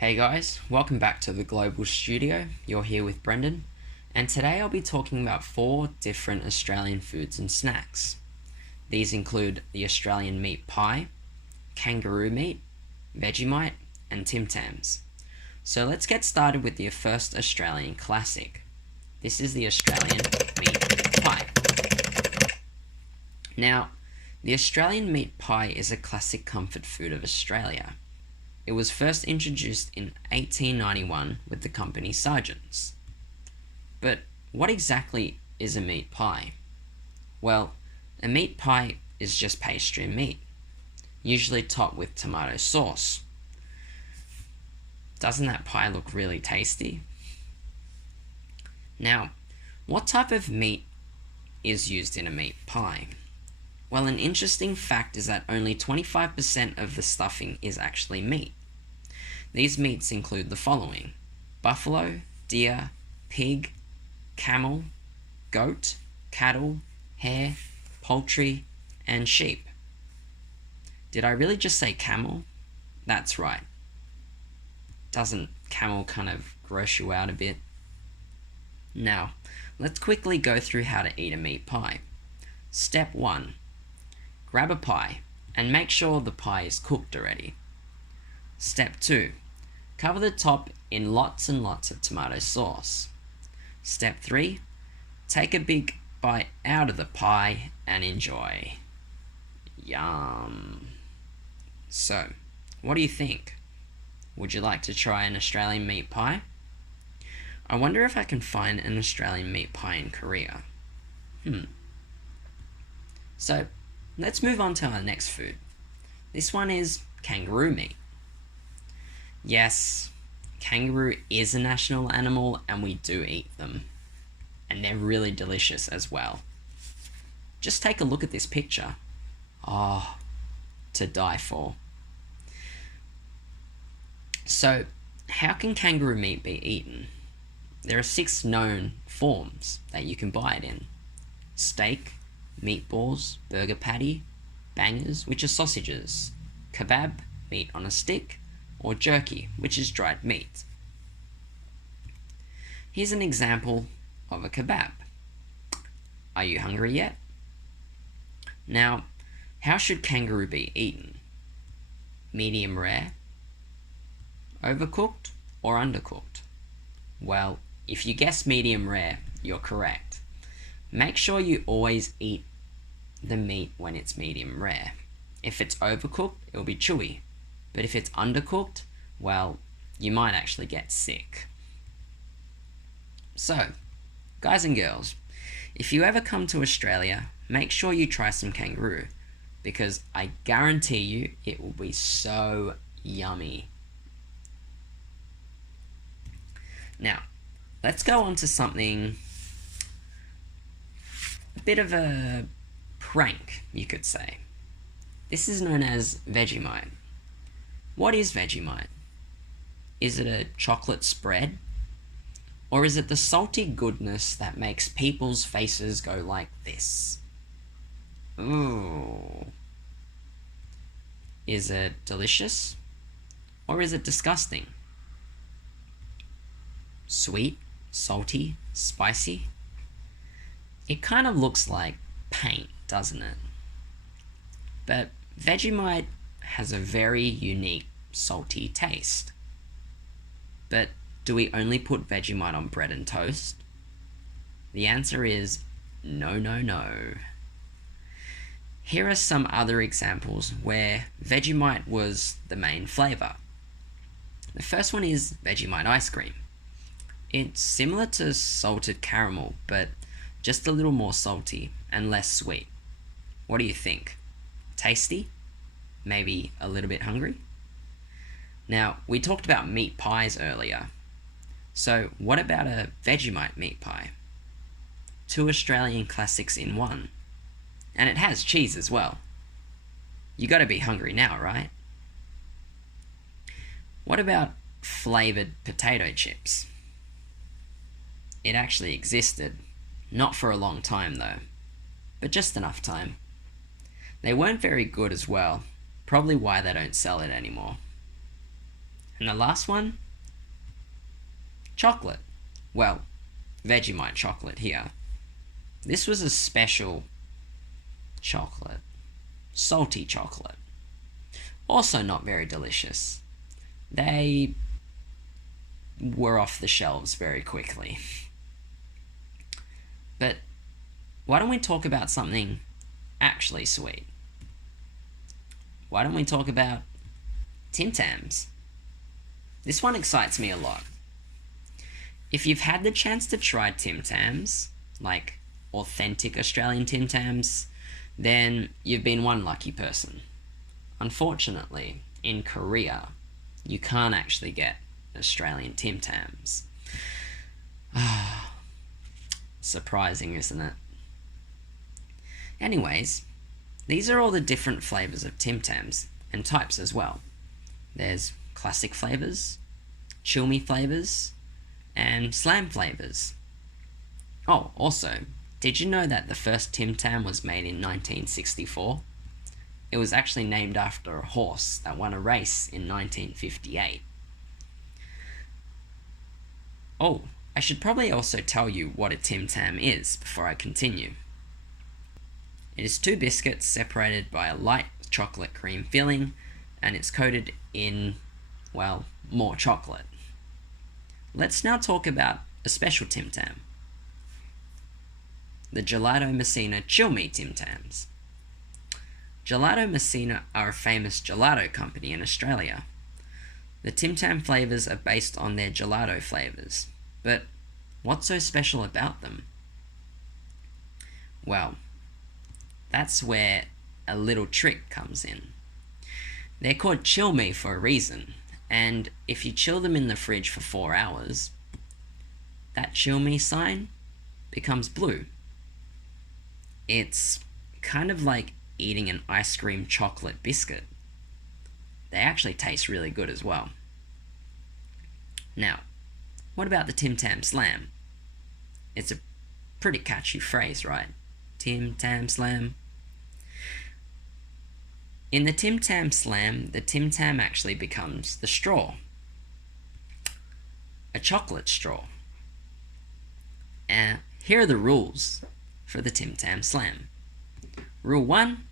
Hey guys, welcome back to the Global Studio. You're here with Brendan, and today I'll be talking about 4 different Australian foods and snacks. These include the Australian meat pie, kangaroo meat, Vegemite, and Tim Tams. So let's get started with the first Australian classic. This is the Australian meat pie. Now, the Australian meat pie is a classic comfort food of Australia. It was first introduced in 1891 with the company Sargent's. But what exactly is a meat pie? Well, a meat pie is just pastry and meat, usually topped with tomato sauce. Doesn't that pie look really tasty? Now, what type of meat is used in a meat pie? Well, an interesting fact is that only 25% of the stuffing is actually meat. These meats include the following: buffalo, deer, pig, camel, goat, cattle, hare, poultry, and sheep. Did I really just say camel? That's right. Doesn't camel kind of gross you out a bit? Now, let's quickly go through how to eat a meat pie. Step 1. Grab a pie and make sure the pie is cooked already. Step 2. Cover the top in lots and lots of tomato sauce. Step 3. Take a big bite out of the pie and enjoy. Yum. So, what do you think? Would you like to try an Australian meat pie? I wonder if I can find an Australian meat pie in Korea. So, let's move on to our next food. This one is kangaroo meat. Yes, kangaroo is a national animal and we do eat them. And they're really delicious as well. Just take a look at this picture. Oh, to die for. So, how can kangaroo meat be eaten? There are 6 known forms that you can buy it in: steak, meatballs, burger patty, bangers, which are sausages, kebab, meat on a stick, or jerky, which is dried meat. Here's an example of a kebab. Are you hungry yet? Now, how should kangaroo be eaten? Medium rare, overcooked, or undercooked? Well, if you guess medium rare, you're correct. Make sure you always eat the meat when it's medium rare. If it's overcooked, it'll be chewy. But if it's undercooked, well, you might actually get sick. So, guys and girls, if you ever come to Australia, make sure you try some kangaroo, because I guarantee you it will be so yummy. Now, let's go on to something, a bit of a prank, you could say. This is known as Vegemite. What is Vegemite? Is it a chocolate spread? Or is it the salty goodness that makes people's faces go like this? Ooh. Is it delicious? Or is it disgusting? Sweet, salty, spicy? It kind of looks like paint, doesn't it? But Vegemite has a very unique salty taste. But do we only put Vegemite on bread and toast? The answer is no, no, no. Here are some other examples where Vegemite was the main flavor. The first one is Vegemite ice cream. It's similar to salted caramel, but just a little more salty and less sweet. What do you think? Tasty? Maybe a little bit hungry? Now, we talked about meat pies earlier. So, what about a Vegemite meat pie? 2 Australian classics in one. And it has cheese as well. You gotta be hungry now, right? What about flavored potato chips? It actually existed. Not for a long time though, but just enough time. They weren't very good as well, probably why they don't sell it anymore. And the last one, chocolate. Well, Vegemite chocolate here. This was a special chocolate, salty chocolate. Also not very delicious. They were off the shelves very quickly. But why don't we talk about something actually sweet? Why don't we talk about Tim Tams? This one excites me a lot. If you've had the chance to try Tim Tams, like authentic Australian Tim Tams, then you've been one lucky person. Unfortunately, in Korea, you can't actually get Australian Tim Tams. Surprising, isn't it? Anyways, these are all the different flavors of Tim Tams, and types as well. There's classic flavors, chill me flavors, and slam flavors. Oh, also, did you know that the first Tim Tam was made in 1964? It was actually named after a horse that won a race in 1958. Oh, I should probably also tell you what a Tim Tam is before I continue. It is two biscuits separated by a light chocolate cream filling, and it's coated in, well, more chocolate. Let's now talk about a special Tim Tam. The Gelato Messina Chill Me Tim Tams. Gelato Messina are a famous gelato company in Australia. The Tim Tam flavours are based on their gelato flavours, but what's so special about them? Well, that's where a little trick comes in. They're called Chill Me for a reason, and if you chill them in the fridge for 4 hours, that Chill Me sign becomes blue. It's kind of like eating an ice cream chocolate biscuit. They actually taste really good as well. Now, what about the Tim Tam Slam? It's a pretty catchy phrase, right? Tim Tam Slam. In the Tim Tam Slam, the Tim Tam actually becomes the straw. A chocolate straw. And here are the rules for the Tim Tam Slam. Rule 1,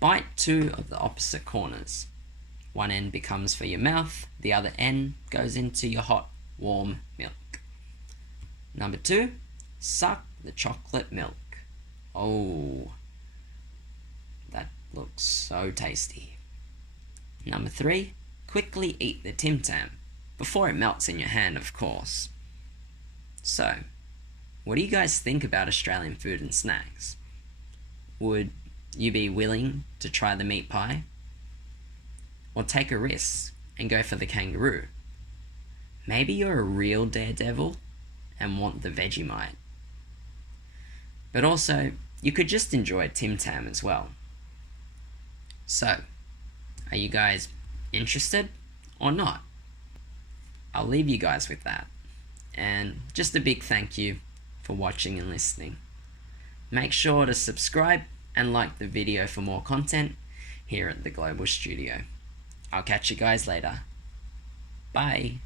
bite 2 of the opposite corners. One end becomes for your mouth, the other end goes into your hot, warm milk. Number 2, suck the chocolate milk. Oh, that looks so tasty. Number 3, quickly eat the Tim Tam, before it melts in your hand, of course. So, what do you guys think about Australian food and snacks? Would you be willing to try the meat pie? Or take a risk and go for the kangaroo? Maybe you're a real daredevil and want the Vegemite. But also, you could just enjoy Tim Tam as well. So, are you guys interested or not? I'll leave you guys with that. And just a big thank you for watching and listening. Make sure to subscribe and like the video for more content here at the Global Studio. I'll catch you guys later. Bye.